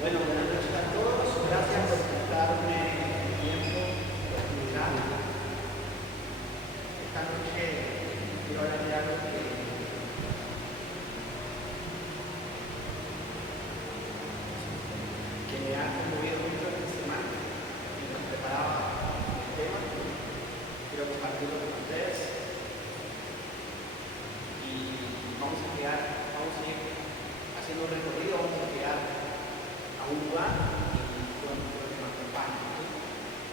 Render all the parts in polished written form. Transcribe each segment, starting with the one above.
Bueno, buenas noches a todos. Gracias por darme tiempo, oportunidad. Esta noche quiero hablar de algo que me ha conmovido mucho esta semana mientras preparaba el tema. Quiero compartirlo con ustedes y vamos a ir haciendo un recorrido, vamos a llegar a un lugar y bueno, quiero que me acompañen.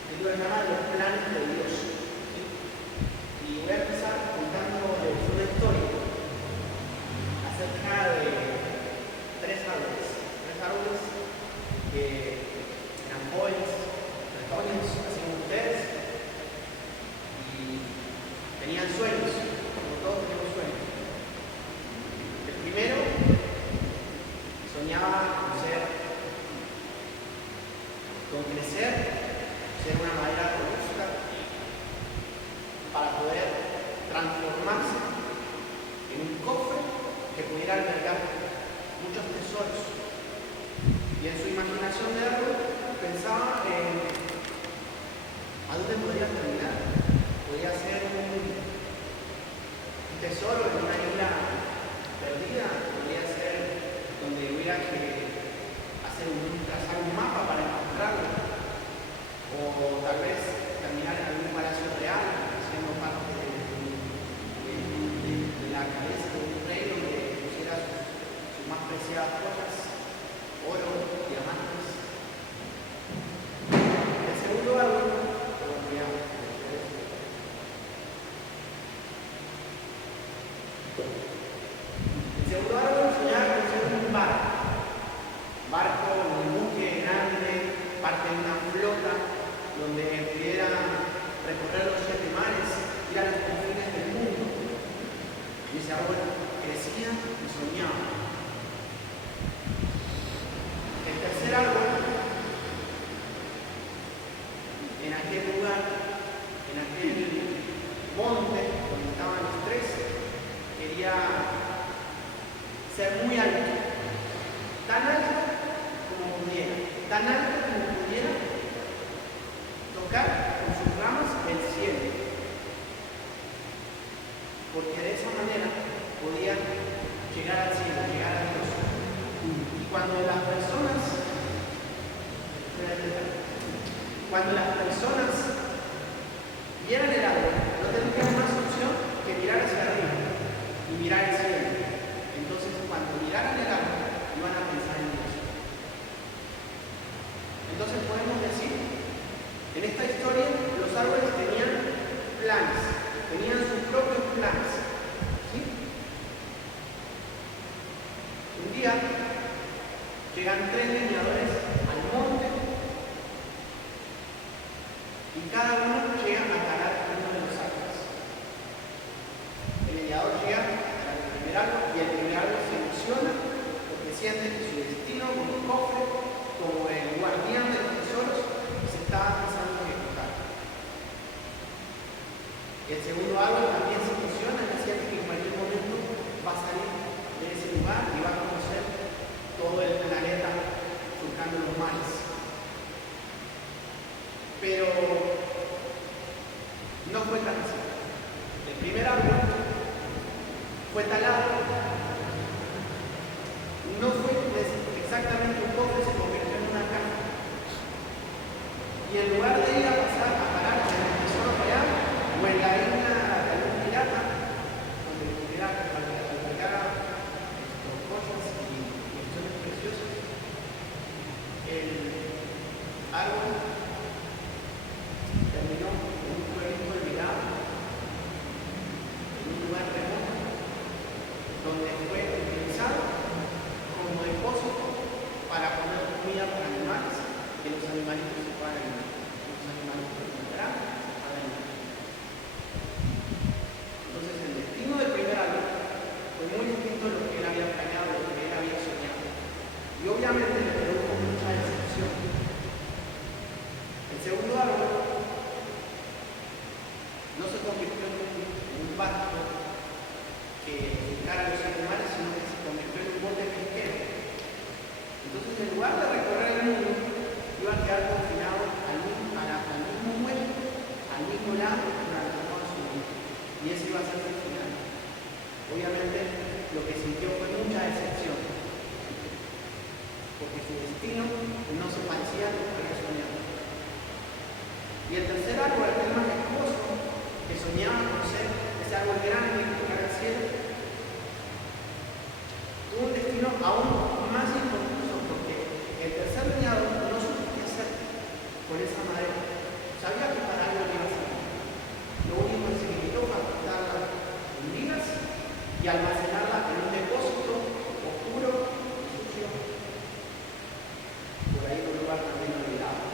El libro se llama Los planes de Dios. ¿Sí? Y voy a empezar contando una historia acerca de tres árboles que eran jóvenes, retoños, así como ustedes, y tenían sueños, como todos tenemos sueños. El primero soñaba con crecer, ser una madera robusta para poder transformarse en un cofre que pudiera albergar muchos tesoros. Y en su imaginación de árbol pensaba en a dónde podría terminar. Podría ser un tesoro en una isla perdida, podría ser donde hubiera que trazar un mapa para encontrarlo, o tal vez terminar en algún palacio real, siendo parte de la cabeza de un rey donde pusiera sus más preciadas cosas, oro, diamantes. El segundo árbol, soñaba con ser un barco, un buque grande, parte de una flota, donde pudiera recorrer los 7 mares, ir a los confines del mundo. Y ese árbol crecía y soñaba. El tercer árbol, en aquel lugar, en aquel monte donde estaban los tres, quería ser muy alto, tan alto como pudiera tocar con sus ramas el cielo, porque de esa manera podían llegar al cielo, llegar a Dios. Y cuando las personas vieran el árbol, no tendrían más opción que mirar hacia arriba y mirar el cielo. Entonces, cuando miraran el árbol, iban a pensar en Dios. Entonces podemos decir, en esta historia los árboles tenían planes, tenían sus propios planes. ¿Sí? Un día llegan 3 leñadores al monte y cada uno llega a talar uno de los árboles. El leñador llega al primer árbol y el primer árbol se emociona porque siente que su destino como cofre, como el guardián de los tesoros, se está empezando a ejecutar. El segundo árbol también se emociona y siente que en cualquier momento va a salir de ese lugar y va a conocer todo el planeta surcando los mares. Pero no fue tan así. El primer árbol fue talado, no fue exactamente un cofre, se convirtió en una caja. Y en lugar de ir a pasar a parar en el tesoro real o en la isla de algún pirata, donde pudiera albergar joyas y cuestiones preciosas, el árbol terminó en un pueblito olvidado, en un lugar remoto, donde fue utilizado como depósito para poner comida para animales, que los animalitos se puedan alimentar. Los animalitos encontrarán, se puedan alimentar. Entonces el destino del primer árbol fue muy distinto a lo que él había planeado, lo que él había soñado. Y obviamente le produjo mucha decepción. El segundo árbol no se convirtió en un barco que encara los animales, sino que se convirtió en un bote pesquero. Entonces, en lugar de recorrer quedar confinado al mismo muelle, al mismo lado durante toda su vida. Y ese iba a ser su final. Obviamente lo que sintió fue mucha decepción, porque su destino no se parecía a lo que había soñado. Y el tercer árbol, aquel majestuoso que soñaba con ser ese árbol grande que tocara el cielo, tuvo un destino aún más inconfuso, porque el tercer leñador no supo qué hacer con esa madera. Sabía que para algo iba a servir. Lo único que se limitó fue a cortarla en ligas y almacenarla en un depósito oscuro y sucio, por ahí en un lugar también olvidado.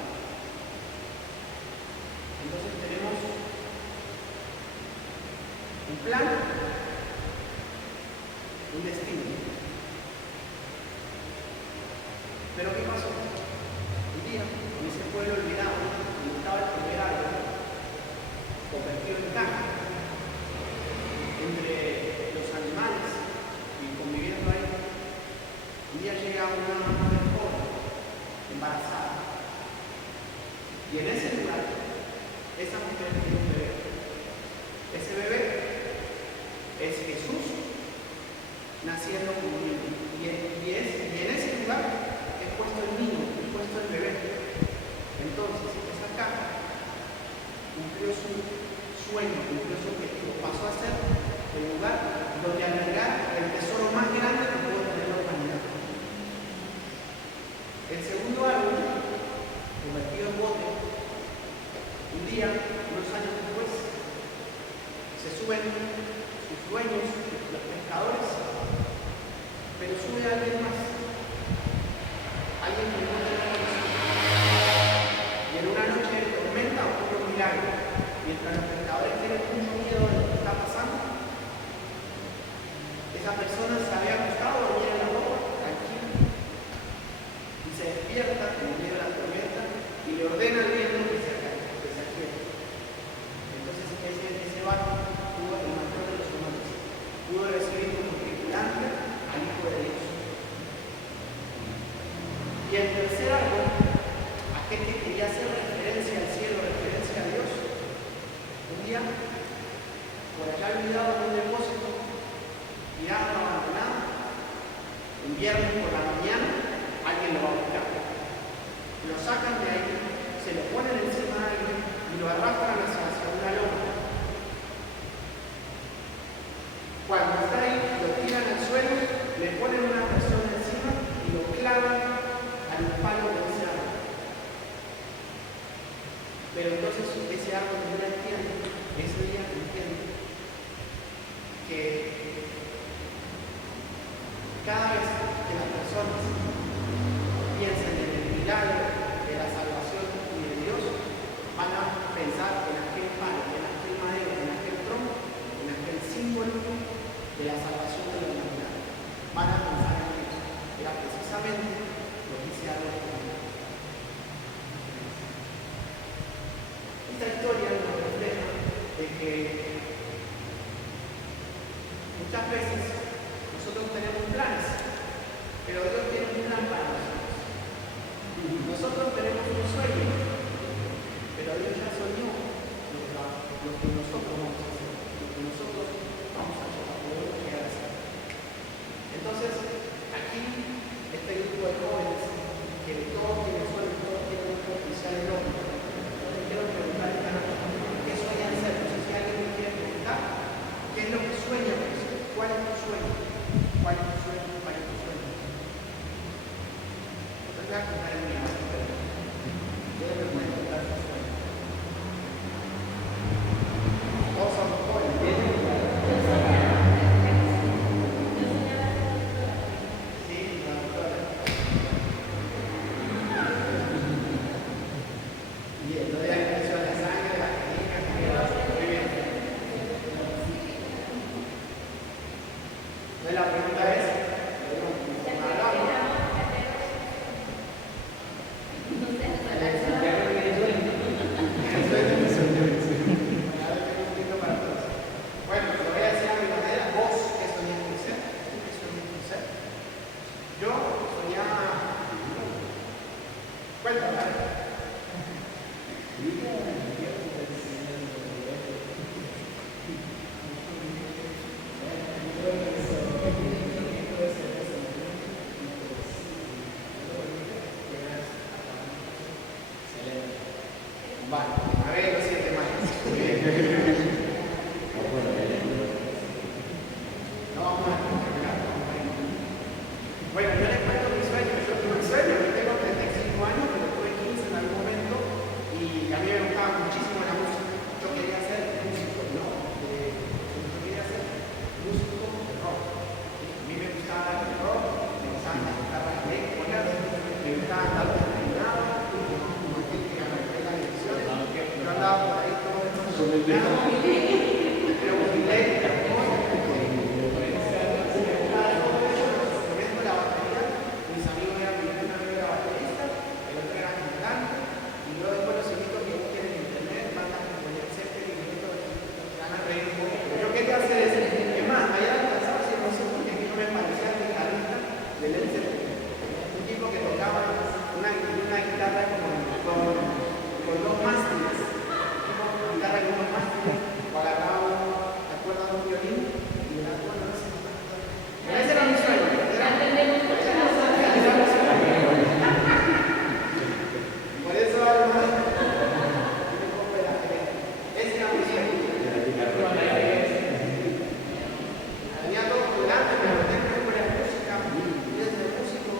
Entonces tenemos un plan, un destino. Pero ¿qué pasó? Un día, en ese pueblo olvidado, donde estaba el primer árbol, convertido en caja, entre los animales y conviviendo ahí, un día llega una mujer joven, embarazada, y en ese lugar, esa mujer tiene un bebé. Ese bebé es Jesús naciendo como niño. Y en ese lugar es puesto el niño, es puesto el bebé. Entonces, esa caja cumplió su sueño, cumplió su objetivo. Pasó a ser el lugar donde albergar el tesoro más grande que pudo tener la humanidad. El segundo árbol, convertido en bote, un día, unos años después, se suben sus dueños, los pescadores, pero sube alguien más, alguien que no tiene conocido. Y en una noche de tormenta ocurre un milagro. Mientras los pescadores tienen mucho miedo de lo que está pasando, esa persona se había acostado a dormir en la boca, tranquila, y se despierta en medio de la tormenta y le ordena al viento que se aquiete. Entonces ese barco pudo, el mayor de los humanos, pudo recibir como tripulante al Hijo de Dios. Y el tercer árbol, aquel que quería hacer referencia al cielo, referencia a Dios, un día, por allá olvidado en un depósito, tirado, abandonado, un viernes por la mañana, alguien lo va a buscar. Lo sacan de ahí, se lo ponen encima de alguien y lo arrastran hacia una loma. Cuando está ahí, lo tiran al suelo, le ponen una persona encima y lo clavan al palo de ese árbol. Pero entonces ese árbol no entiende, ese día entiende que cada vez que las personas piensen en el milagro de la salvación y de Dios, van a pensar en aquel palo, en aquel madero, en aquel tronco, en aquel símbolo de la salvación de la humanidad. Van a pensar en eso. Era precisamente lo que se habla de esta historia nos refleja de que muchas veces nosotros tenemos planes, pero Dios tiene un plan para nosotros. Nosotros tenemos un sueño, pero Dios ya soñó lo que nosotros vamos a hacer, lo que nosotros vamos a poder llegar a hacer. Entonces, aquí, este grupo de jóvenes, que todos tienen sueños, todos tienen un potencial enorme, les quiero preguntar esta noche, ¿qué sueñan ser? No sé si alguien me quiere preguntar, ¿qué es lo que sueñan ser? ¿Cuál es tu sueño? ¿Cuál es tu sueño? ¿Cuál es tu sueño? No te voy a contar el mío, pero ustedes me pueden contar su sueño. Todos somos jóvenes, ¿bien? La pregunta es, bueno, te voy a decir a mi manera, vos qué soñás con ser, tú qué soñás con ser. Yo soñaba, cuéntame. está andando determinado, como aquel que arregló las elecciones. Yo andaba por ahí todo el mundo. Pero con mi ley, la batería, mis amigos eran primero una era baterista, el otro era cantante, y yo después los invito que busquen en internet, bandas como el Zeppelin y esto, van a reír un poco. Pero yo quería hacer eso. Es más, me había alcanzado si no sé por qué no me parecía el guitarrista del Led Zeppelin. Un tipo que tocaba una guitarra con dos mástiles, una guitarra con dos mástiles, o agarraba la cuerda de un violín y la cuerda no sé. Ese era mi sueño. Por eso además, ese era mi sueño. Tenía todo por delante, pero tenía que ver la música, y desde el músico.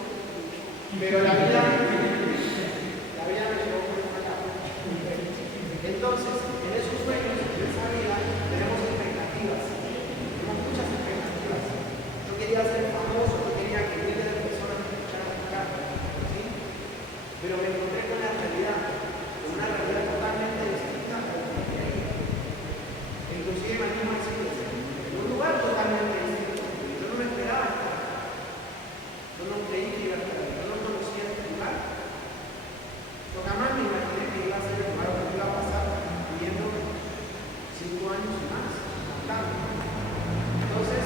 Pero la vida me llevó por otro lado. Entonces, en esos sueños, en esa vida, tenemos expectativas. Tenemos muchas expectativas. Yo quería ser famoso, yo quería que miles de personas me escucharan tocar, ¿sí? Pero me encontré con la realidad, con una realidad totalmente distinta a la que creía. Inclusive me animo a decirlo, en un lugar totalmente distinto. Yo no me esperaba estar acá. Yo no creí que iba a estar acá. Yo no conocía este lugar. Yo jamás me imaginé que iba a ser el lugar donde iba a pasar viviendo 5 años y más, cantando. Entonces,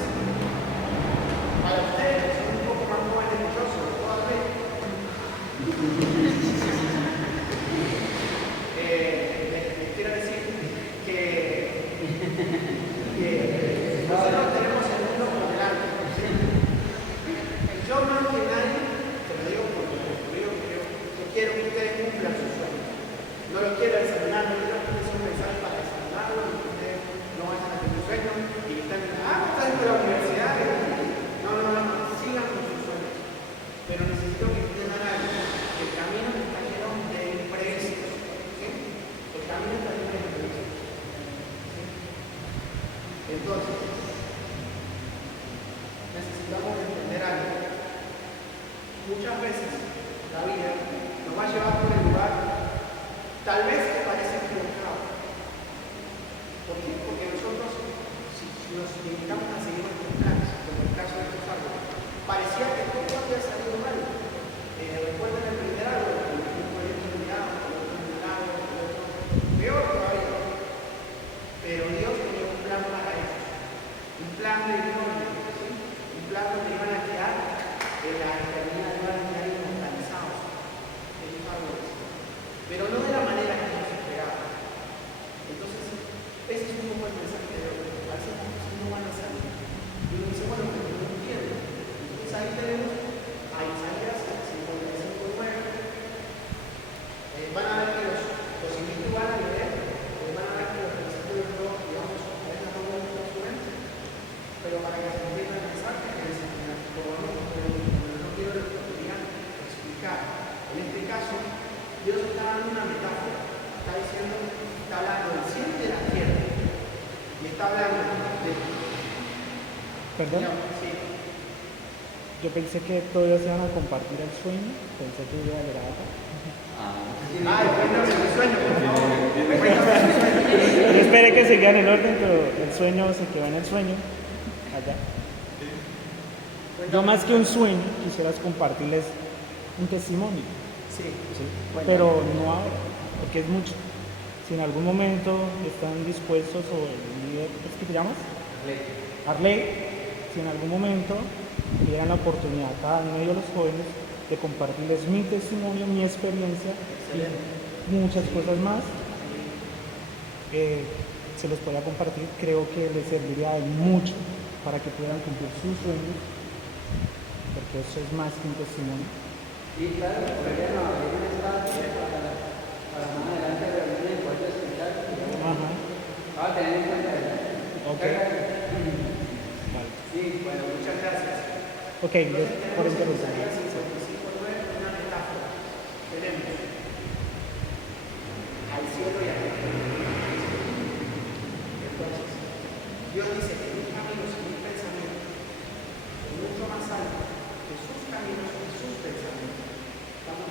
para ustedes, que son un poco más jóvenes que yo, sobre todo al ver, les quiero decir que nosotros tenemos el mundo por delante. ¿Sí? Yo más que nadie, te lo digo porque yo quiero que ustedes cumplan sus sueños. No lo quiero desayunar, no quiero que ustedes un mensaje para desayunarlo, y que ustedes no vayan a tener sueños y que estén, están de la universidad. No, sigan con sus sueños. Pero necesito que entiendan algo. El camino está lleno de imprevistos. ¿Sí? El camino está lleno de imprevistos. ¿Sí? Entonces, necesitamos entender algo. Muchas veces la vida nos va a llevar por el lugar, tal vez que parece equivocado. ¿Por qué? Porque nosotros, si nos dedicamos a seguir nuestros planes, como el caso de estos árboles, parecía que todo había salido mal. Recuerden el primer árbol, un proyecto enviado, un árbol, peor todavía. Pero Dios tenía un plan para ellos, un plan de gloria, ¿sí? Un plan donde iban a quedar en la eternidad, iban a quedar inmortalizados esos árboles, pero no de la manera que ellos esperaban. Entonces, ese es un poco el mensaje de hoy. A veces las cosas no van a salir. Y uno dice, bueno, pero no entiendo. Entonces ahí tenemos a Isaías 55:9. Van a ver que los invito van a leer, van a ver que los versículos no, digamos, a veces no vuelven a su mente, pero para que se entienda el mensaje que les pero no quiero que lo digan explicar. En este caso, Dios está dando una metáfora. Está diciendo, está hablando del cielo y de la tierra. Y está hablando de... ¿Perdón? Sí. Yo pensé que todavía se iban a compartir el sueño. Pensé que iba a leer acá. Cuéntame el sueño, por favor. Cuéntame el sueño. Yo esperé que siguieran el orden, pero el sueño se quedó en el sueño. Allá. Yo más que un sueño, quisieras compartirles un testimonio. Sí. Pero no ahora, porque es mucho. Si en algún momento están dispuestos, o el líder, ¿qué te llamas? Arley. Si en algún momento tuvieran la oportunidad acá en medio de los jóvenes de compartirles mi testimonio, mi experiencia, y muchas cosas más, se los podría compartir. Creo que les serviría de mucho para que puedan cumplir sus sueños, porque eso es más que un testimonio. Sí, claro, podrían abrir un espacio para más adelante reunir y poder escuchar. Ajá. Vamos a tener en cuenta eso. Ok. Vale. Sí, bueno, muchas gracias. Ok, por interrumpir. Isaías 55:9, una metáfora. Tenemos al cielo y a la tierra. Entonces, Dios dice que mis caminos y mis pensamientos son mucho más altos que sus caminos y sus pensamientos. Estamos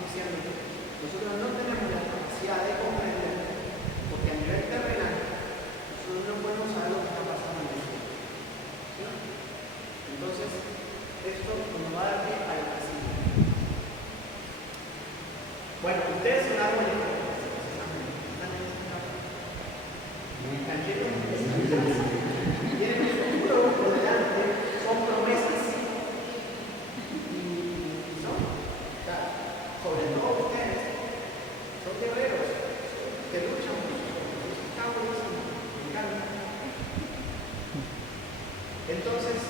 Bueno, ustedes son árboles. Están llenos de esperanza. Tienen un futuro por delante, son promesas. Y son, o sea, sobre todo ustedes, son guerreros que luchan por sus cosas. Está buenísimo, me encanta. Entonces,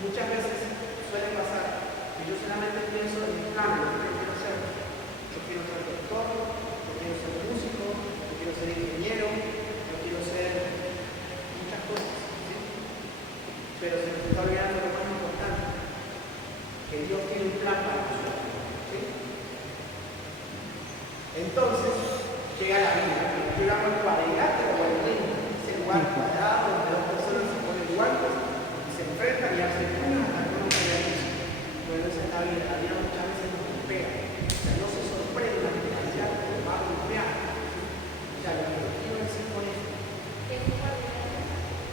muchas veces suele pasar que yo solamente pienso en mi plan, lo que quiero hacer. Yo quiero ser doctor, yo quiero ser músico, yo quiero ser ingeniero, yo quiero ser muchas cosas, ¿sí? Pero se nos está olvidando lo más importante, que Dios tiene un plan para nosotros, ¿sí? Entonces, llega la vida, llegamos al cuadrilátero o al ring, ese lugar cuadrado donde dos personas se ponen guantes y se enfrentan y hacen una hasta que uno se realiza. Bueno, esa es la vida muchas veces nos golpea. O sea, no se sorprendan que la vida nos va a golpear. O sea, lo que quiero decir con esto.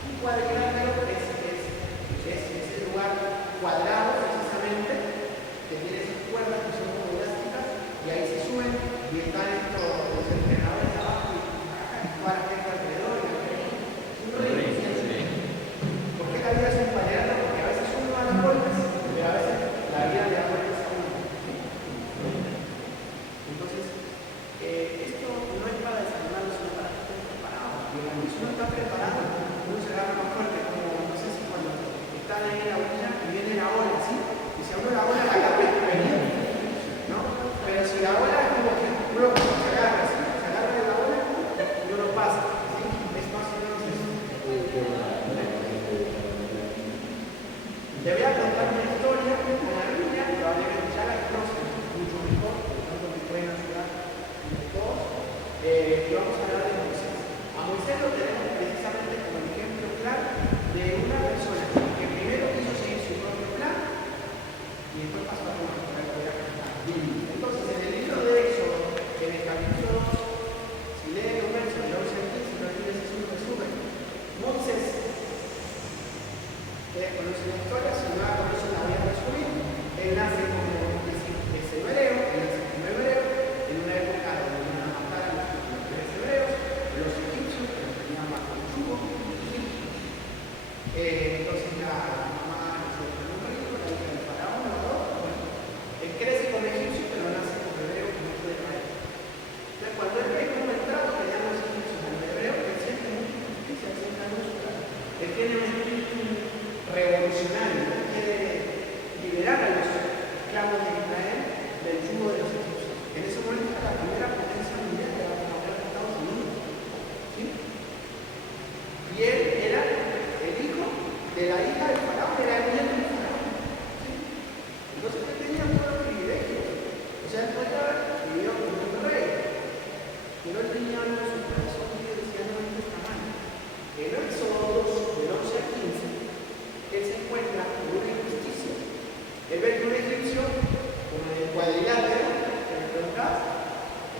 Un cuadrilátero es ese lugar cuadrado precisamente, que tiene esas cuerdas que son como elásticas, y ahí se suben y están los entrenadores abajo y toda la gente alrededor. Es un río. ¿Por qué la vida es un cuadrilátero? Porque a veces uno da las vueltas, pero a veces la vida le da vueltas a uno. Entonces, esto no es para desanimarnos, sino para que estén preparados. Si uno está preparado, uno se agarra más fuerte, como no sé si cuando están ahí en la orilla y viene la ola, ¿sí? Y si a uno la ola la agarra prevenido, ¿no? Pero si la ola es como que uno se agarra, ¿sí? Se agarra de la ola y uno pasa, ¿sí? Es más o menos eso. Te voy a contar una historia con la Biblia, probablemente ya la conocen mucho mejor, por tanto me pueden ayudar entre todos. Y vamos a hablar de Moisés. A Moisés lo tenemos precisamente como el ejemplo claro de una persona que primero quiso seguir su propio plan y después pasó a tomar para poder cantar. Entonces, en el libro de Éxodo, en el capítulo 2, si leen un verso de 11 al 15, no olvides es un resumen. Moisés, ustedes conocen la historia, si no la conocen la voy a resumir. Él nace como es hebreo, él nace como hebreo, en una época donde iban a matar a los primeros hebreos, los egipcios, que los tenían bajo el yugo. Entonces la mamá nació con un rico, la hija del faraón, bueno, él crece como egipcio, pero nace como hebreo, como hijo de Israel. Entonces cuando él ve como el trato que dan los egipcios al hebreo, él siente mucha injusticia, siente angustia. Él tiene un espíritu revolucionario, él quiere liberar a los esclavos de Israel del yugo de los egipcios. En ese momento era la primera potencia mundial que era la Estados Unidos. ¿Sí? Y él era el hijo de la hija del faraón, era el nieto del faraón. ¿Sí? Entonces él tenía todos los privilegios. O sea, él podía haber vivido como un rey. Pero él tenía algo en su corazón que decía, no, esto está mal. En Éxodo 2, del 11 al 15, él se encuentra con una injusticia. Él ve que un egipcio, como en el cuadrilátero, que me preguntás,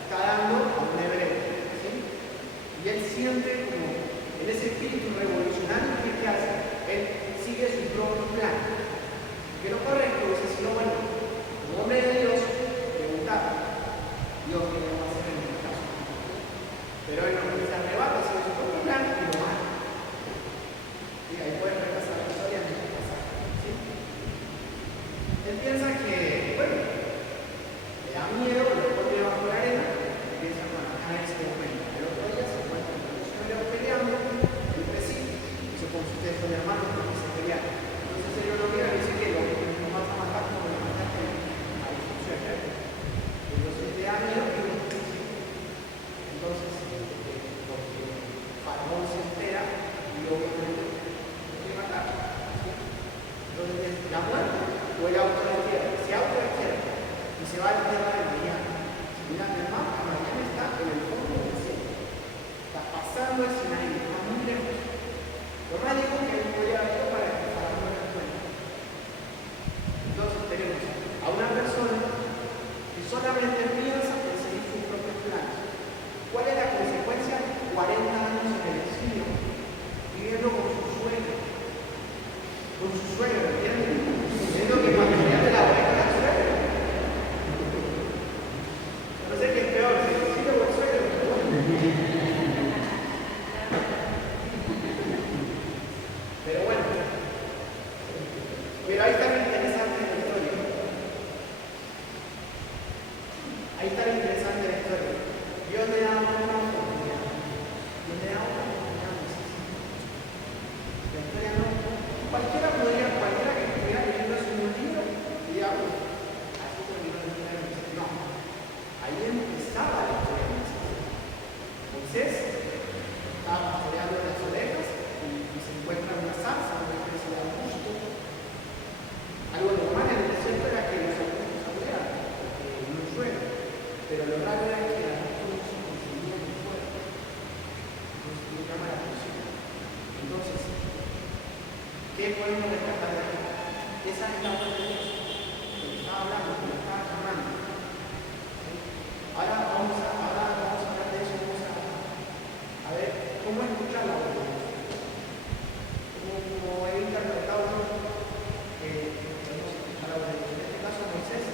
está dando a un hebreo. ¿Sí? Y él siente como en ese espíritu revolucionario que hace, él sigue su propio plan. Que no correcto, sino bueno, como hombre de Dios, preguntar, Dios, ¿qué le va a hacer en este caso? Pero él no se arrebata, sigue su propio plan y lo mata. Y ahí pueden repasar la historia en este pasaje. ¿Sí? Él piensa que, bueno, le da miedo, lo pone bajo la arena, y piensa, bueno, a ver si me cuenta. El otro día se encuentra con los hebreos peleando entre sí. Dice, con ustedes son hermanos porque se pelean. Entonces el Señor lo mira y dice que lo vas a matar como lo mataste a Egipcio ayer. Entonces le da miedo que lo justicie. Entonces, porque Faraón se entera y obviamente matar. ¿Sí? Entonces, la muerte o el auto de tierra. Si auto de tierra y se va a la tierra de Mariana. Si miran el mapa, Mariana está en el fondo del cielo. Está pasando el Sinaí, está muy lejos. Lo más digo que él podía haber ido para que Faraón no se cuenta. Entonces, tenemos a una persona que solamente piensa en seguir sus propios planes. ¿Cuál es la consecuencia? 40 años en el exilio, viviendo con su suegro. Con su suegro, ¿entienden? Diciendo que cuando se de la oreja al suegro. No Pero bueno, pero ahí está lo interesante de la historia. Ahí está lo interesante de la historia. Dios le da una oportunidad. Dios le da una oportunidad a Moisés. La historia no. Cualquiera que estuviera leyendo eso en un libro, diría, así terminó la historia de Moisés. No. Ahí empezaba la historia de Moisés. Moisés estaba pastoreando las ovejas y se encuentra una zarza, una especie de arbusto. Algo normal en el desierto era que los arbustos salieran, porque no llueve. Pero lo raro era que el arbusto no se consumía en el fuego. Entonces me llama la atención. Entonces, ¿qué podemos rescatar de aquí? Esa es la voz de Dios. Que me estaba hablando, que me estaba llamando. ¿Sí? Ahora vamos a hablar de eso, vamos a ver cómo escuchar la voz de Dios. Como he interpretado yo, podemos escuchar la voz de Dios. En este caso Moisés,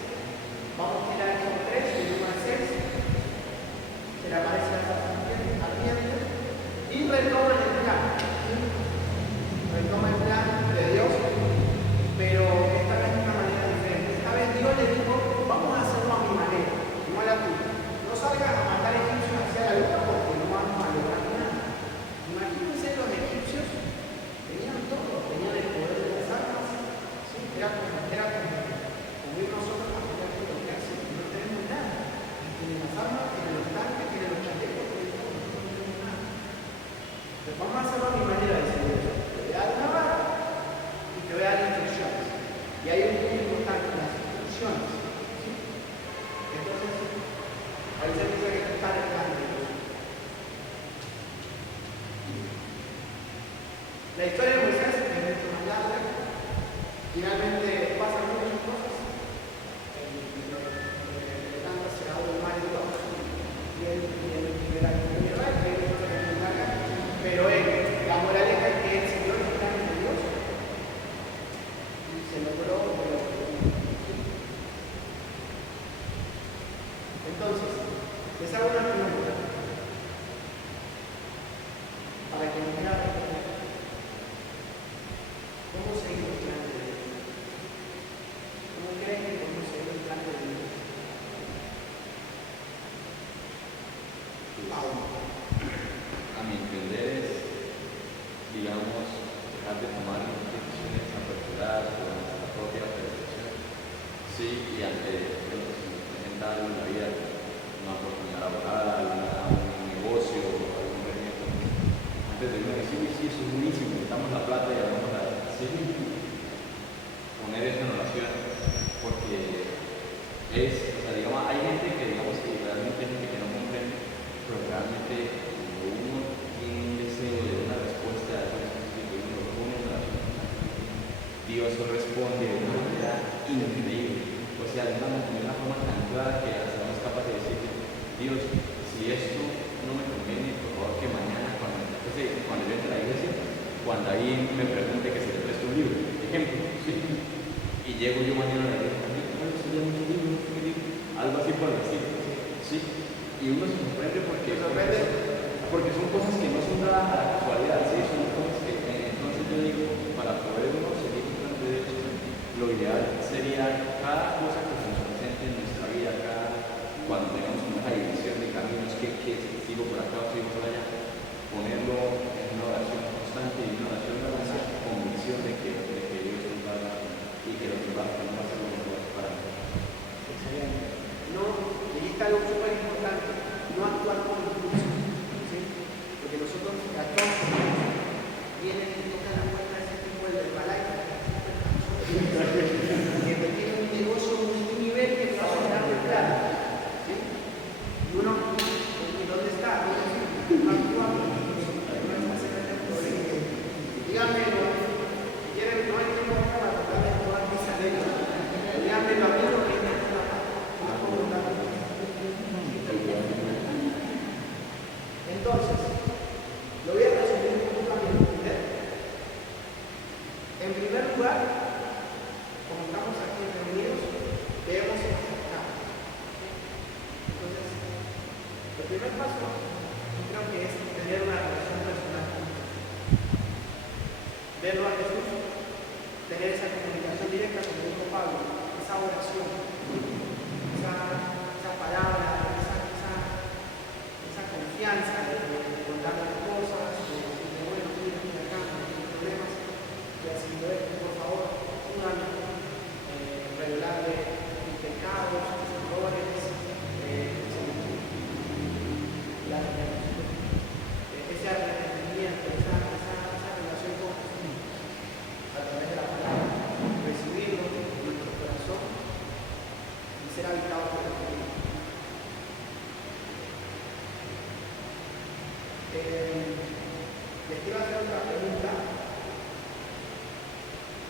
vamos a ir a Éxodo 3, del 1 al 6, se le aparece la zarza ardiente y retoma el plan. Retoma el plan de Dios, pero esta vez de una manera diferente. Esta vez Dios le dijo, vamos a hacerlo a mi manera, no a la tuya. No salgas a matar egipcios hacia la luna porque no vamos a lograr nada. Imagínense, los egipcios tenían todo, tenían el poder de las armas. ¿Sí? Era como ir nosotros a pelear con los ejércitos, no tenemos nada. Tienen las armas, tienen los tanques, tienen los chalecos, tienen todo, nosotros no tenemos nada. Entonces vamos a hacerlo a mi manera, dice Dios. Te voy a dar una vara y te voy a dar instrucciones. Y hay un punto importante, las instrucciones. ¿Sí? Entonces, ahí se empieza a ejecutar el plan de Dios. La historia de Moisés es mucho más larga. Finalmente pasan muchas cosas. El tanto se abre el mar de Dios. Y él libera a Israel, que es una cosa que es muy larga. Pero la moraleja es que él siguió los planes de Dios y se logró. Entonces, les hago una pregunta para que me quiera responder. ¿Cómo seguir el plan de Dios? ¿Cómo creen que podemos seguir el plan de Dios? A mi entender es, digamos, dejar de tomar decisiones aperturadas por nuestra propia percepción. Sí, y ante lo que se nos presenta algo en la vida, una oportunidad laboral, un negocio, algún proyecto, antes de uno decir, sí, eso es buenísimo, necesitamos la plata y vamos a sí, poner eso en oración, porque es, o sea, digamos, hay gente que, digamos, que realmente hay gente que no comprende, pero realmente cuando uno tiene un deseo de una respuesta a eso que uno lo pone en oración, Dios responde de una manera increíble, o sea, de una forma tan clara que hasta somos capaces de decir, Dios, si esto no me conviene, por favor que mañana cuando yo entre a la iglesia, cuando ahí me pregunte que se le preste un libro, ejemplo, ¿sí? Y llego yo mañana a la iglesia, algo así por el estilo, ¿sí? Y uno se sorprende porque son cosas que no son dadas a la casualidad, ¿sí? Son cosas que, entonces yo digo, para poder uno seguir el plan de Dios, lo ideal sería cada cosa que se nos presente en nuestra vida, cuando tengamos una división de caminos, que sigo por acá, sigo por allá, ponerlo en una oración constante y una oración con esa convicción de que Dios nos va a dar y que lo que va a ser lo mejor para nosotros. Excelente. No, dijiste algo súper importante, no actuar con impulso. ¿Sí? Porque nosotros actuamos con impulso. Vienen y tocan la puerta de ese tipo de Herbalife. Que te tiene un negocio multinivel que te va a generar una plata. ¿Sí? Y uno, ¿dónde está? No actúa con impulso. No está cerca del problema. Díganme, si quieren, no hay tiempo para tratar de todas mis alegrías. Díganme lo mismo que es una voluntad. Entonces, lo voy a resumir un poco a mi entender. En primer lugar, como estamos aquí reunidos, debemos aceptar. Entonces, el primer paso que es tener una relación personal con Dios. Verlo a Jesús, tener esa comunicación directa con el hijo Pablo, esa oración, esa palabra, esa confianza de contar las cosas, de decirle, bueno, mira, estoy acá, no tengo problemas, estoy haciendo esto, por favor, ayúdame, revelarle mis pecados, mis errores, ese arrepentimiento, esa relación con Jesús a través de la palabra, recibirlo en nuestro corazón y ser habitado por el Espíritu. Les quiero hacer otra pregunta,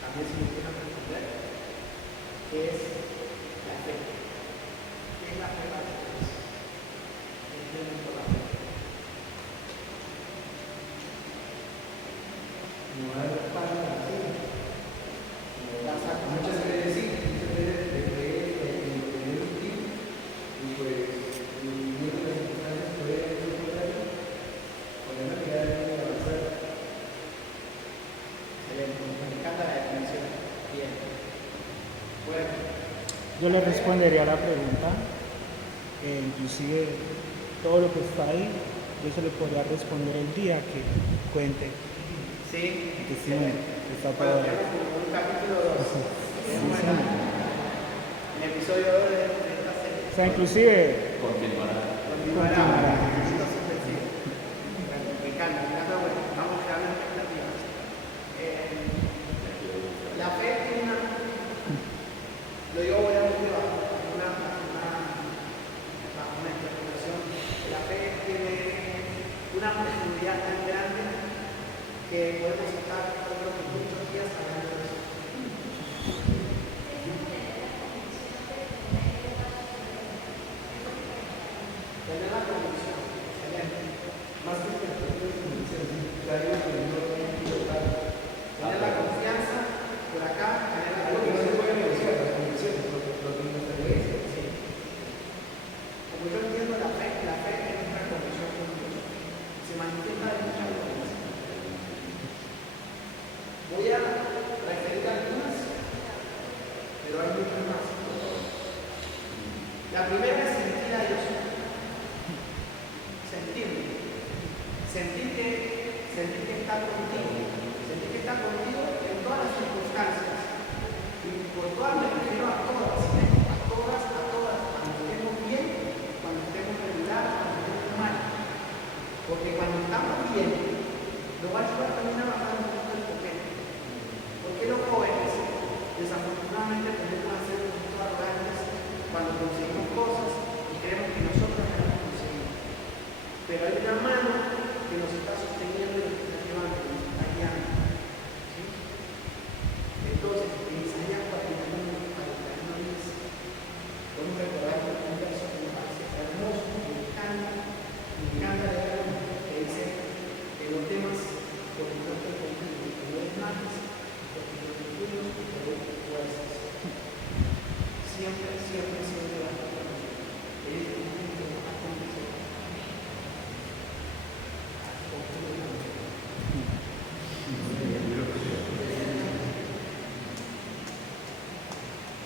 también si me quieren responder, que es la fe. ¿Qué es la fe para ustedes? ¿Qué entienden por la fe? No hay paso así. Muchas veces sí, muchas veces te crees en lo que Dios dice y pues en muchas circunstancias puede ser lo contrario. Poner la mirada en el avanzar. Excelente, me encanta la definición. Bien. Bueno, Yo le respondería a la pregunta, inclusive todo lo que está ahí, yo se le podría responder el día que cuente. sí, Que sí, está todo bueno, ahí. tenemos como un capítulo 2. Sí, sí. En el episodio 2 de esta serie. O sea, inclusive Continuará. Continuará. Esto es sorpresivo. Me encanta, bueno, vamos creando expectativas. La fe tiene una, lo digo obviamente bajo una interpretación, la fe tiene una profundidad tan grande que podemos estar muchos días hablando de eso. Tener la convicción, excelente. Más que expectativas y convicciones, claro que no tiene que tocar. Tener la confianza por acá, tener la Algo que no se convicción. puede negociar, las convicciones, lo que nuestra iglesia. Sí. Como yo entiendo la fe es nuestra convicción con Dios. Se manifiesta de muchas maneras. Voy a referir algunas, pero hay muchas más. La primera es sentir a Dios. Sentir que está contigo. Sentir que está contigo en todas las circunstancias. Y por todas me refiero a todas. Cuando estemos bien, cuando estemos regulares, cuando estemos mal. Porque cuando estamos bien, nos va a ayudar también a bajar un poquito el coquete. Porque los jóvenes, desafortunadamente, tendemos a ser un poquito arrogantes cuando conseguimos cosas y creemos que nosotros las hemos conseguido. Pero hay una mano que nos está sosteniendo y nos está llevando, nos está guiando. ¿Sí? Entonces, en Isaías 41, podemos recordar un verso que me parece hermoso, me encanta leerlo, que dice que no temas porque yo estoy contigo, que no desmayes porque yo te cuido y te doy fuerzas. Siempre va a estar con nosotros. Él es el único que nos ha convencido.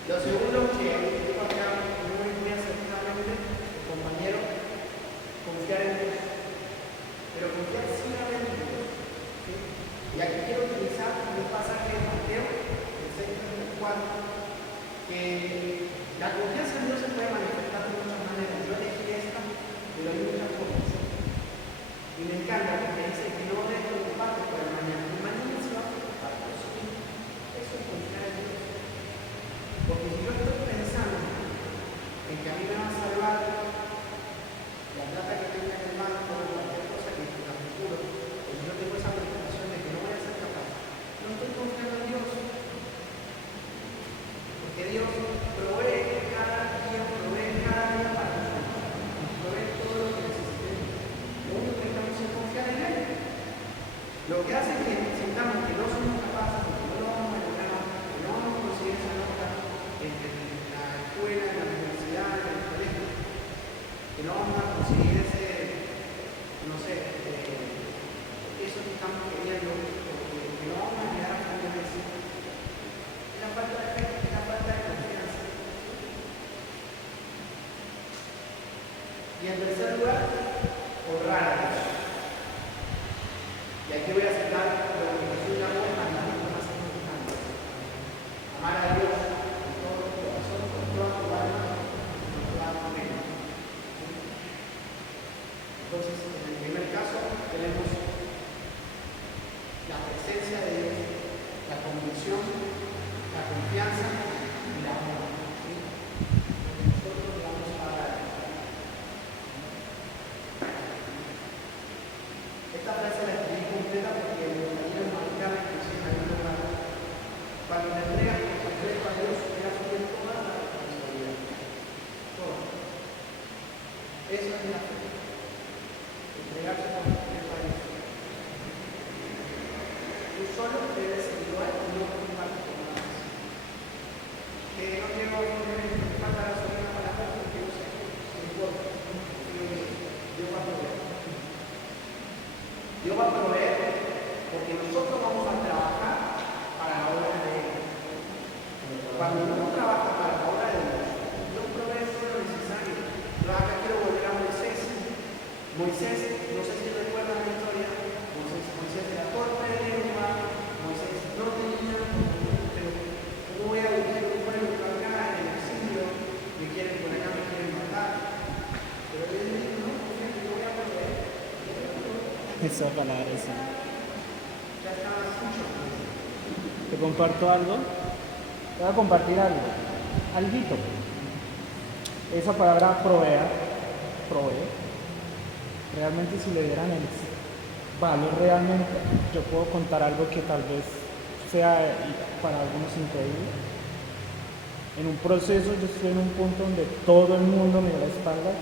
Lo segundo que digo acá muy acertadamente, compañero, confiar en Dios. Pero confiar ciegamente en Dios. ¿Sí? Y aquí quiero utilizar un pasaje de Mateo, el 6:34, que la confianza en Dios se puede manifestar de muchas maneras. Yo elegí esta, pero hay muchas formas. Y me encanta porque dice que no debes preocuparte por el mañana. El mañana se va a preocupar por sí mismo. Eso es confiar en Dios. Porque si yo estoy pensando en que a mí me va a salvar la plata que tenga en el banco o cualquier cosa que a futuro, pues yo tengo esa preocupación de que no voy a ser capaz, no estoy confiando en Dios. Porque Dios provee cada día para nosotros, provee todo lo que necesitemos. Lo único que necesitamos es confiar en Él. Lo que hace es que sintamos que no somos capaces, que no lo vamos a lograr, que no vamos a conseguir esa nota en la escuela, en la universidad, en el colegio, que no vamos a conseguir ese, no sé, que estamos queriendo, que no vamos a llegar a fin de mes, es la falta de fe, es la falta de confianza. Y en tercer lugar, honrar a Dios. Y aquí voy a citar lo que Jesús llamó el mandamiento más importante: amar a Dios con todo tu corazón, con toda tu alma, con toda tu mente. Entonces, en el primer caso, tenemos la presencia de Dios, la convicción, la confianza y la amor. ¿Sí? Nosotros le vamos a dar. Esta frase la escribí completa porque me gustaría marcar que en algún lugar. Cuando te entregas por completo a Dios, te das sobre toda la responsabilidad. Todo. Eso es la fe. Entregarse por completo a Dios. Tú solo debes ser igual y no preocuparte por nada más. Que no tengo que falta gasolina para la casa porque no sé, no importa. Dios va a proveer. Dios va a proveer porque nosotros vamos a trabajar para la obra de Él. Cuando uno trabaja para la obra de Dios, Dios provee todo lo necesario. Yo acá quiero volver a Moisés. Moisés, no sé si recuerdan la historia, Moisés era torpe de lengua, Moisés no tenía, pero ¿cómo voy a vivir un pueblo que acá en el exilio, me quieren por acá, me quieren matar? Pero él dijo, no, yo voy a proveer. Esa palabra, sí. Ya está mucho. Te comparto algo. Te voy a compartir algo. Alguito. Esa palabra proveer, realmente si le dieran el valor realmente, yo puedo contar algo que tal vez sea para algunos increíble. En un proceso yo estoy en un punto donde todo el mundo me da la espalda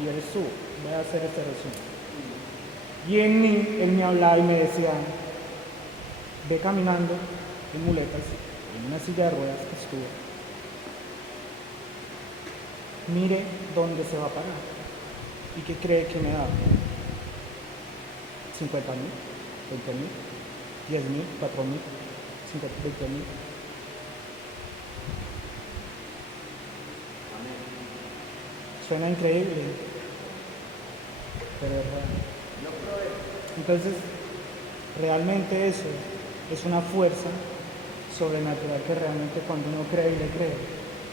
y eres tú. Voy a hacer este resumen. Y en mí, él me hablaba y me decía, ve caminando en muletas, en una silla de ruedas que estuve. Mire dónde se va a parar. ¿Y qué cree que me da? 50.000, 20.000, 10.000, 4.000, 20.000. Suena increíble, pero es real. Entonces, realmente eso es una fuerza sobrenatural que realmente cuando uno cree y le cree,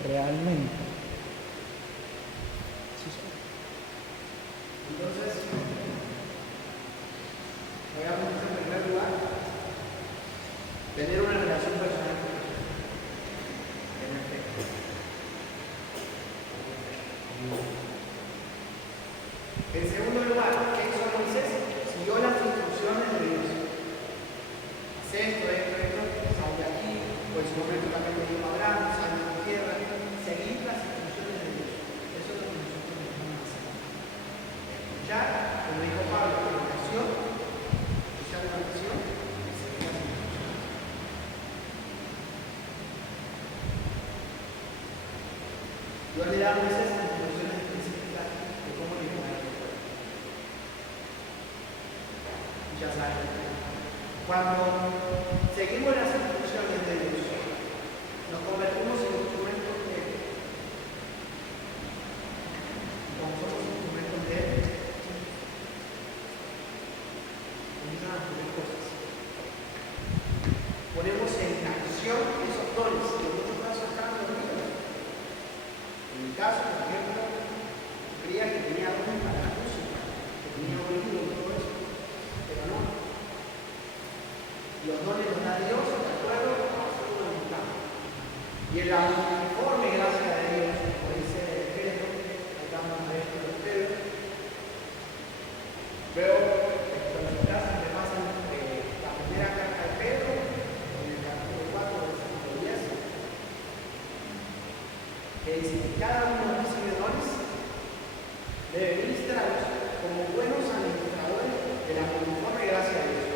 realmente. Sí, sí. Entonces, veamos en primer lugar, tener una relación personal con Dios. En efecto. En segundo lugar, ¿qué hizo Moisés? Siguió las instrucciones de Dios. Haz esto, sal de aquí, pues en su momento también le dijo a Abraham, sal de tu tierra, seguir las instrucciones de Dios. Eso es lo que nosotros debemos hacer. Escuchar, como dijo Pablo, la oración, escuchar la oración y seguir las instrucciones. Dios le da a Moisés las instrucciones específicas de cómo liberar el pueblo. Ya saben, cuando seguimos las instrucciones de Dios, nos convertimos en instrumentos de Él. Como somos instrumentos de Él, comienzan a hacer cosas. Ponemos en acción esos dones que en muchos casos estaban dormidos. En mi caso, por ejemplo, creía que tenía dones para la música, que tenía oído y todo eso, pero no. Los dones los da Dios de acuerdo a su voluntad. Y en la uniforme gracia de Dios, como dice Pedro, estamos a esto de Pedro. Veo en las clases me pasan la primera carta de Pedro, en el capítulo 4, versículo 10, que dice que cada uno recibe dones, debe ministrarlos como buenos administradores de la uniforme gracia de Dios.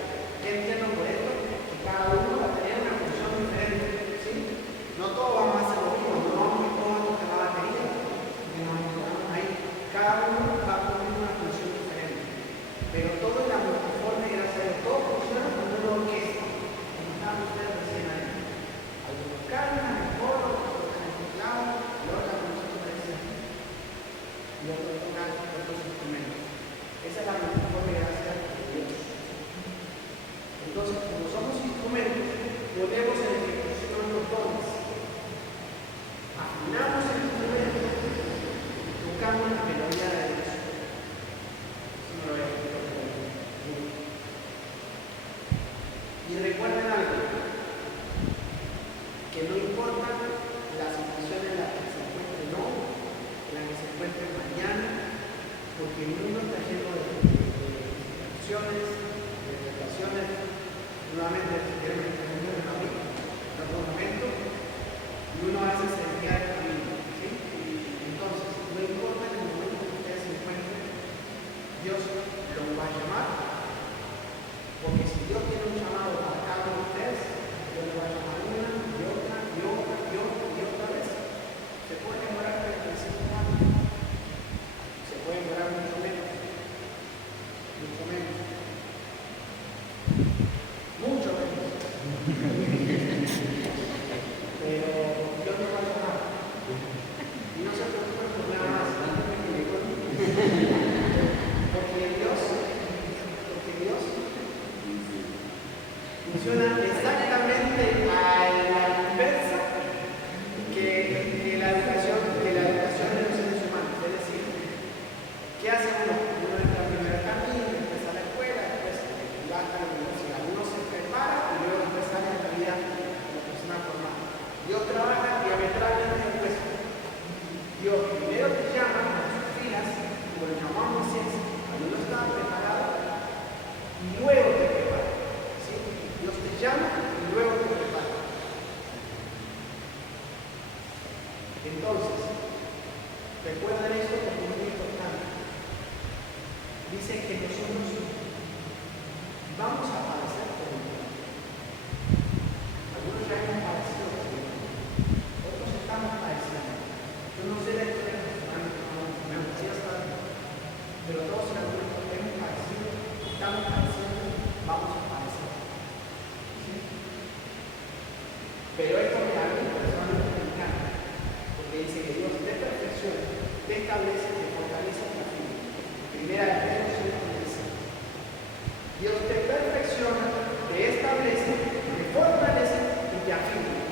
¿Qué entiendo por esto? Que cada uno va a tener una función diferente, ¿sí? No todos vamos a hacer lo mismo, no vamos a todos a tocar la batería, porque nos encontramos ahí. Cada uno va a tener una función diferente, pero todo en la uniforme gracia de Dios, todos y otros tocan otros instrumentos. Esa es la mejor gracia de Dios. Entonces, como somos instrumentos, ponemos en ejecución los dones. Afinamos el instrumento, tocamos la melodía de Dios. Eso no lo voy a explicar por ahí. Y recuerden algo, que no importa la situación en la que se encuentren hoy, en la que se encuentren mañana, porque el mundo está lleno de distracciones, de tentaciones. Nuevamente, si quieren meter en la vida, en otro momento, y uno a veces se desvía del camino, ¿sí? Entonces, no importa en el momento que ustedes se encuentren, Dios los va a llamar, porque si Dios tiene un llamado para cada uno de ustedes, Dios los va a llamar una y otra y otra y otra y otra vez. Se puede demorar 35 años, se puede demorar mucho menos, mucho menos. Mucho menos. Pero Dios nos va a llamar. Y no se preocupen por nada más. Porque Dios funciona exactamente a la inversa que la educación de los seres humanos. Es decir, ¿qué hace uno? Uno entra primero al camino, después a la escuela, después va a la universidad. Uno se prepara y luego después sale a la vida como persona formada. Dios trabaja diametralmente opuesto. Dios primero te llama a sus filas, como lo llamó a Moisés, cuando no estaba preparado, y luego te prepara. ¿Sí? Dios te llama y luego te prepara. Entonces, recuerden esto porque es muy importante. Dice que nosotros vamos a padecer por el Señor. Algunos ya hemos padecido por el Señor. Otros estamos padeciendo. Yo no sé la historia de los hermanos, me gustaría saber, pero todos en algún momento hemos padecido, estamos padeciendo, vamos a padecer. ¿Sí? Pero esto a mí personalmente me encanta, porque dice que Dios te perfecciona, te establece, te fortalece en la fe. Primera de Pedro 5:15. Dios te perfecciona, te establece, te fortalece y te afirma.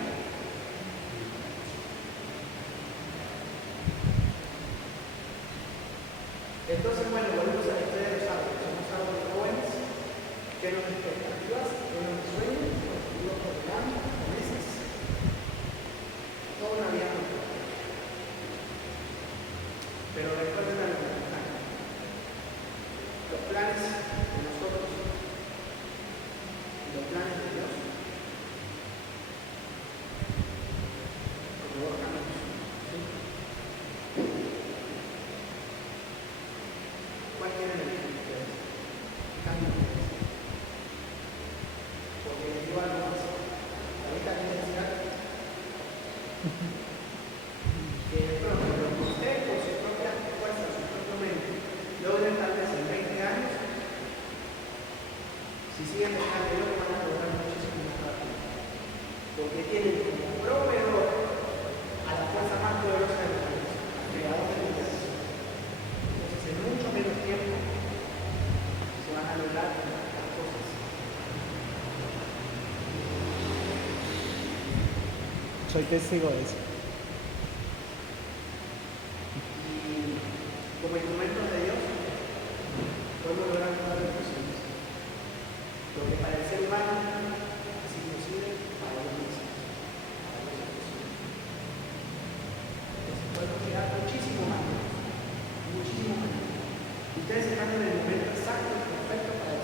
Entonces, bueno, volvemos a la historia de los árboles. Somos árboles jóvenes que nos expectativas, que nos sueños, objetivos por delante, promesas, toda una vida nueva. Pero recuerden algo importante. Los planes de nosotros y los planes de Dios como dos caminos. ¿Sí? ¿Cuál quieren elegir ustedes? ¿Qué camino quieren? Porque les digo algo más. Ahorita quieren decir algo. Que de pronto, lo que usted por su propia fuerza, su propio mente, logren tal vez en 20 años, si siguen dejando, lo van a lograr muchísimo más rápido. Porque tienen como proveedor a la fuerza más poderosa del universo, al creador del universo. Entonces, en mucho menos tiempo se van a lograr las cosas. Soy testigo de eso. Y como instrumentos de Dios, podemos lograr todas las cosas. Lo que para el ser humano es imposible, para Dios no es imposible. Entonces podemos llegar muchísimo más. Muchísimo más. Ustedes están en el momento exacto y perfecto para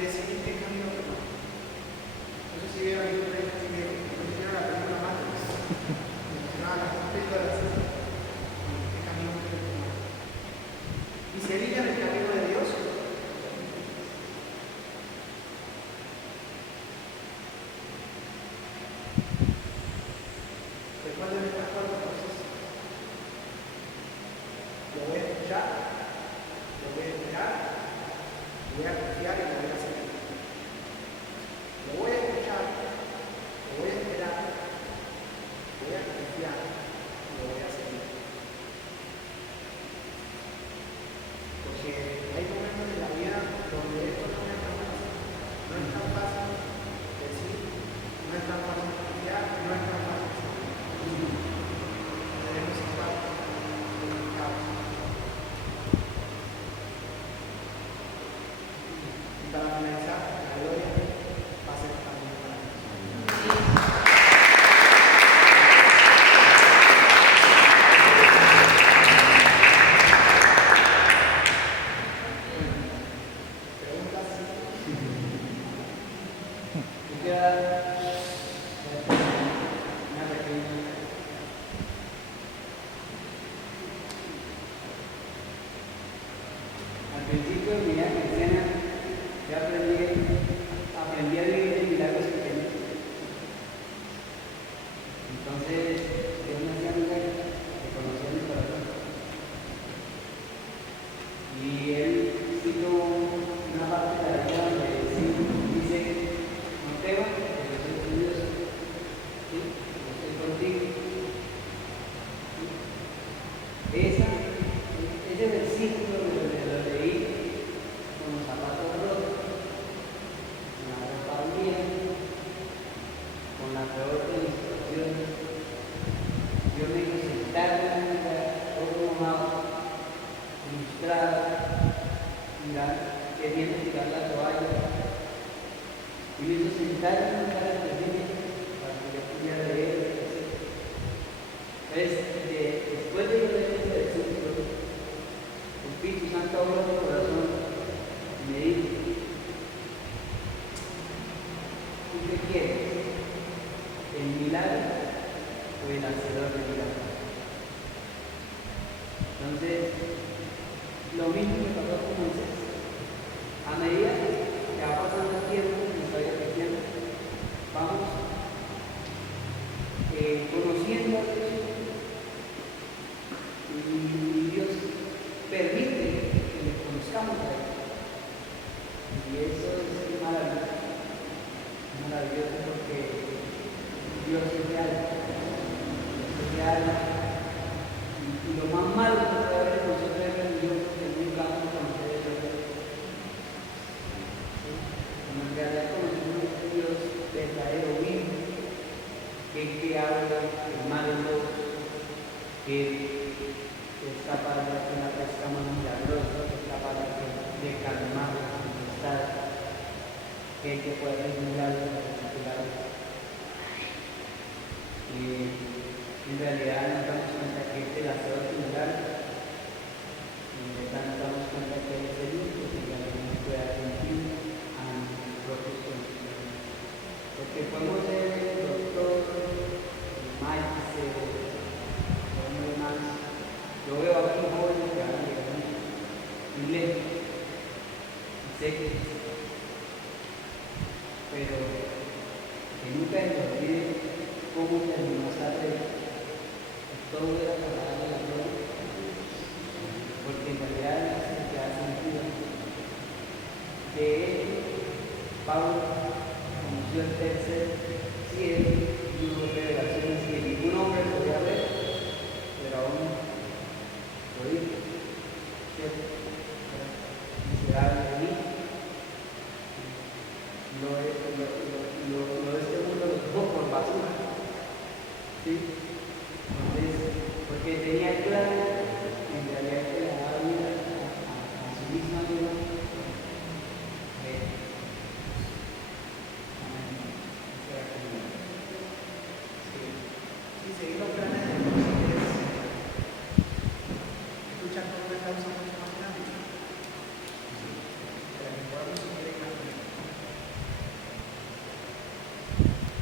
decidir qué camino tomar. No sé si vieron la película Matrix. Mencionaba las películas. ¿Qué camino quieren tomar? Y se alinean el camino de Dios. Recuerden estas cuatro cosas. Lo voy a escuchar, lo voy a esperar, lo voy a confiar y lo voy a hacer. Lo voy a escuchar, lo voy a esperar, lo voy a confiar y lo voy a seguir. principio de mi vida cristiana, yo aprendí a vivir de milagros pequeños. Entonces, Dios me hacía milagros que conocía mi corazón. Y él citó una parte de la Biblia donde dice, no temas, porque yo soy tu Dios. ¿Sí? Yo estoy contigo. ¿Sí? Ese versículo lo leí con los zapatos rotos, con la ropa vieja, con la peor de mis situaciones. Yo me hizo sentar en un lugar todo mojado, frustrado, queriendo tirar la toalla. Y me hizo sentar en un lugar específico para que yo pudiera leer. Entonces, después de yo leer ese versículo, el Espíritu Santo abrió mi corazón y me dijo, ¿tú qué quieres? ¿El milagro o el hacedor de milagros? Entonces, lo mismo me pasó con Moisés. A medida que va pasando el tiempo en la historia cristiana, vamos conociendo a Dios y Dios permite que le conozcamos a Él. Y eso es maravilloso. Maravilloso porque Dios es real. Dios es real. Y lo más malo que puede haber en nosotros es religioso que nunca vamos a conocer a Dios. Cuando en realidad conocemos a este Dios verdadero, vivo, que habla, que es malo, que es capaz de hacer una pesca más milagrosa, que es capaz de calmar las tempestades, que puede hacer milagros particulares. Y en realidad nos damos cuenta que es el hacedor de milagros. Y en verdad nos damos cuenta que Él es el único que realmente puede cumplir a nuestros propios sueños. Porque podemos ser doctor, maestro, hombre más. Yo veo aquí jóvenes que van a llegar muy lejos. Y sé que es. Pero que nunca se nos olvide cómo terminó esa red. Todo era para darle la gloria. Porque en realidad es lo que ha sentido. De hecho, Pablo conoció el tercer cielo y hubo revelaciones que ningún hombre podía ver, pero aún lo dijo. ¿Cierto?